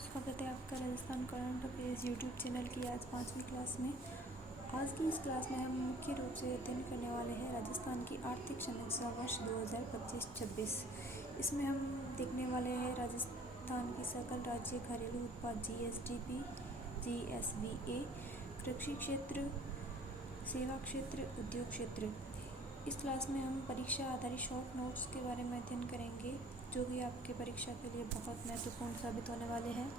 स्वागत है आपका Rajasthan current affairs YouTube channel की आज 5वीं क्लास में। आज की इस क्लास में हम मुख्य रूप से अध्ययन करने वाले हैं राजस्थान की आर्थिक समीक्षा वर्ष 2025-26। इसमें हम देखने वाले हैं राजस्थान की सकल राज्य घरेलू उत्पाद GSDP, GSVA, कृषि क्षेत्र, सेवा क्षेत्र, उद्योग क्षेत्र। इस क्लास में हम परीक्षा आधारित शॉर्ट नोट्स के बारे में अध्ययन करेंगे जो कि आपके परीक्षा के लिए बहुत महत्वपूर्ण साबित होने वाले हैं।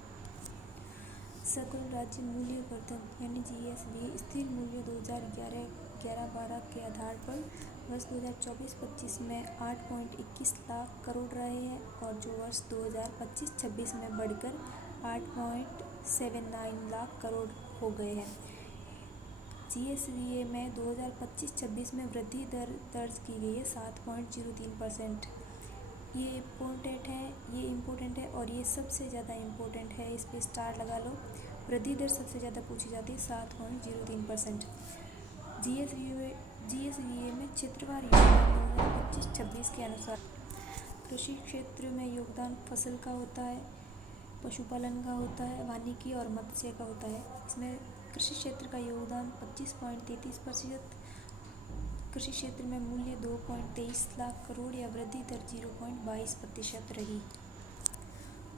सकल राज्य मूल्य वर्धन यानी GSV स्थिर मूल्य 2011-12 के आधार पर वर्ष 2024-25 में 8.21 लाख करोड़ रहे हैं और जो वर्ष 2025-26 में बढ़कर 8.79 लाख करोड़ हो गए हैं। GSVA में 2025-26 में वृद्धि दर दर्ज की गई है 7.03%। ये इम्पोर्टेंट है और ये सबसे ज़्यादा इम्पोर्टेंट है, इस पे स्टार लगा लो। वृद्धि दर सबसे ज़्यादा पूछी जाती है 7.03%। GSVA में क्षेत्रवार योगदान 2025-26 के अनुसार कृषि क्षेत्र में योगदान फसल का होता है, पशुपालन का होता है, वानिकी और मत्स्य का होता है। इसमें कृषि क्षेत्र का योगदान 25.33%, कृषि क्षेत्र में मूल्य 2.23 लाख करोड़ या वृद्धि दर 0.22% रही।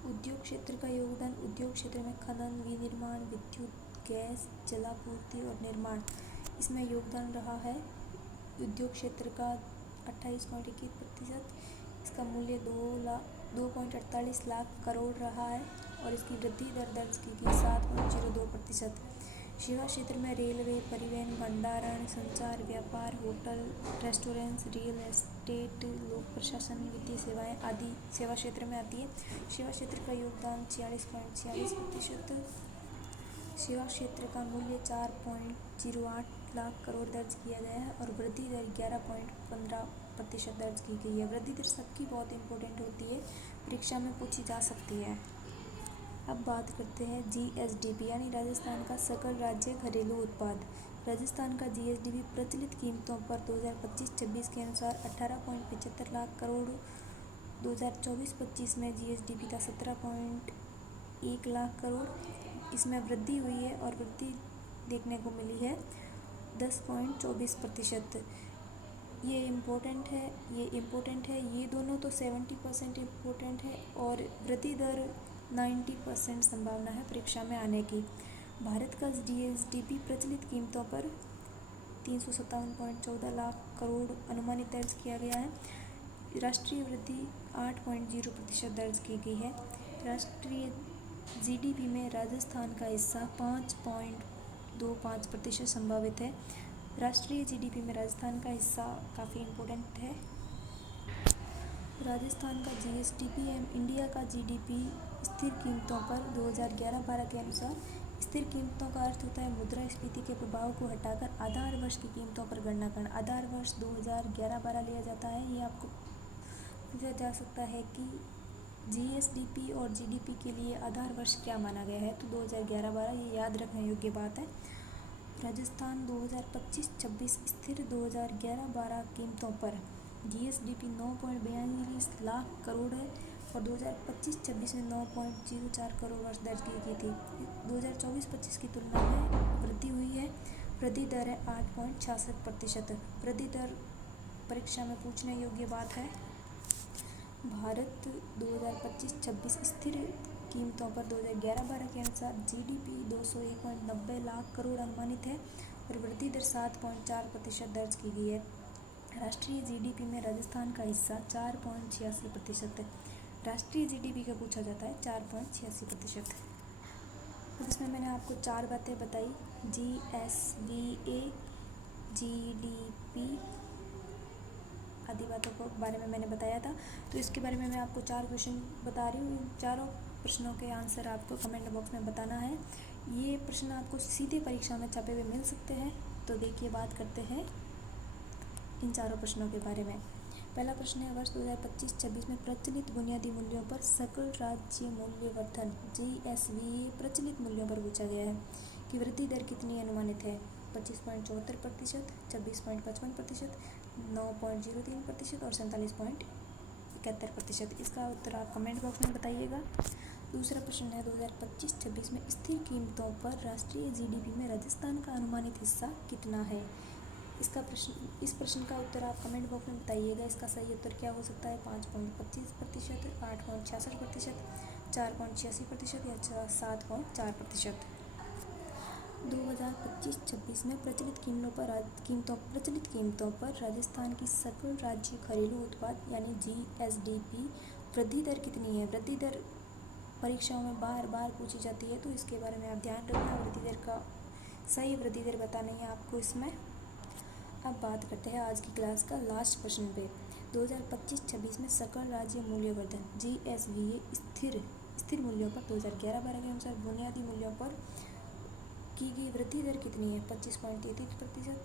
उद्योग क्षेत्र का योगदान उद्योग क्षेत्र में खनन, विनिर्माण, विद्युत, गैस, जलापूर्ति और निर्माण, इसमें योगदान रहा है उद्योग क्षेत्र का 28.21%। इसका मूल्य 2.48 लाख करोड़ रहा है और इसकी वृद्धि दर दर्ज की गई 7.02%। सेवा क्षेत्र में रेलवे, परिवहन, भंडारण, संचार, व्यापार, होटल, रेस्टोरेंट्स, रियल एस्टेट, लोक प्रशासन, वित्तीय सेवाएं आदि सेवा क्षेत्र में आती है। सेवा क्षेत्र का योगदान 46.46%। सेवा क्षेत्र का मूल्य 4.08 लाख करोड़ दर्ज किया गया है और वृद्धि दर 11.15% दर्ज की गई है। वृद्धि दर सबकी बहुत इंपॉर्टेंट होती है, परीक्षा में पूछी जा सकती है। अब बात करते हैं GSDP यानी राजस्थान का सकल राज्य घरेलू उत्पाद। राजस्थान का GSDP प्रचलित कीमतों पर 2025-26 के अनुसार 18.75 लाख करोड़, 2024-25 में GSDP था 17.1 लाख करोड़। इसमें वृद्धि हुई है और वृद्धि देखने को मिली है 10.24%। ये इम्पोर्टेंट है, ये दोनों तो 70% इम्पोर्टेंट है और वृद्धि दर 90% संभावना है परीक्षा में आने की। भारत का GSDP प्रचलित कीमतों पर 357.14 लाख करोड़ अनुमानित दर्ज किया गया है। राष्ट्रीय वृद्धि 8.0% दर्ज की गई है। राष्ट्रीय GDP में राजस्थान का हिस्सा 5.25% संभावित है। राष्ट्रीय GDP में राजस्थान का हिस्सा काफ़ी इम्पोर्टेंट है। राजस्थान का GSDP एवं इंडिया का GDP स्थिर कीमतों पर 2011-12 के अनुसार, स्थिर कीमतों का अर्थ होता है मुद्रास्फीति के प्रभाव को हटाकर आधार वर्ष की कीमतों पर गणना करना। आधार वर्ष 2011-12 लिया जाता है। ये आपको पूछा जा सकता है कि GSDP और GDP के लिए आधार वर्ष क्या माना गया है, तो 2011-12 ये याद रखने योग्य बात है। राजस्थान 2025-26 स्थिर 2011-12 कीमतों पर GSDP 9.42 लाख करोड़ है और 2025-26 में 9.04 करोड़ वर्ष दर्ज की गई थी। 2024-25 की तुलना में वृद्धि हुई है। वृद्धि दर है 8.66%। वृद्धि दर परीक्षा में पूछने योग्य बात है। भारत 2025-26 स्थिर कीमतों पर 2011-12 के अनुसार GDP 201.90 लाख करोड़ अनुमानित है और वृद्धि दर 7.4% दर्ज की गई है। राष्ट्रीय GDP में राजस्थान का हिस्सा 4.86% है। राष्ट्रीय GDP का पूछा जाता है 4.86%। अब इसमें मैंने आपको 4 बातें बताई, GSVA, GDP आदि बातों के बारे में मैंने बताया था। तो इसके बारे में मैं आपको 4 क्वेश्चन बता रही हूँ। चारों प्रश्नों के आंसर आपको कमेंट बॉक्स में बताना है। ये प्रश्न आपको सीधे परीक्षा में छपे हुए मिल सकते हैं। तो देखिए, बात करते हैं इन चारों प्रश्नों के बारे में। पहला प्रश्न है, वर्ष 2025-26 में प्रचलित बुनियादी मूल्यों पर सकल राज्य मूल्य वर्धन GSVA प्रचलित मूल्यों पर पूछा गया है कि वृद्धि दर कितनी अनुमानित है। 25.74%, 26.55%, 9.03% और 47.71%। इसका उत्तर आप कमेंट बॉक्स में बताइएगा। दूसरा प्रश्न है 2025-26 में स्थिर कीमतों पर राष्ट्रीय जीडीपी में राजस्थान का अनुमानित हिस्सा कितना है। इस प्रश्न का उत्तर आप कमेंट बॉक्स में बताइएगा। इसका सही उत्तर क्या हो सकता है? 5.25%, 8.66%, 4.86% या 7.4%। 2025-26 में प्रचलित कीमतों पर राजस्थान की सकल राज्य घरेलू उत्पाद यानी जीएसडीपी वृद्धि दर कितनी है? वृद्धि दर परीक्षाओं में बार बार पूछी जाती है, तो इसके बारे में आप ध्यान रखना। वृद्धि दर का सही वृद्धि दर बताना है आपको इसमें। अब बात करते हैं आज की क्लास का लास्ट प्रश्न पे। 2025-26 में सकल राज्य मूल्यवर्धन जीएसवीए स्थिर मूल्यों पर 2011-12 के अनुसार बुनियादी मूल्यों पर की गई वृद्धि दर कितनी है? 25.33%,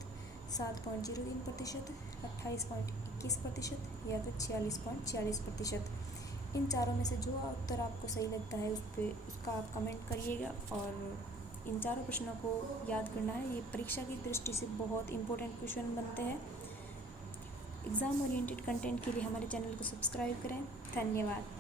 7.03%, 28.21% या फिर 46.46%। इन चारों में से जो उत्तर आपको सही लगता है उसका आप कमेंट करिएगा। और इन चारों प्रश्नों को याद करना है। ये परीक्षा की दृष्टि से बहुत इंपॉर्टेंट क्वेश्चन बनते हैं। एग्ज़ाम ओरिएंटेड कंटेंट के लिए हमारे चैनल को सब्सक्राइब करें। धन्यवाद।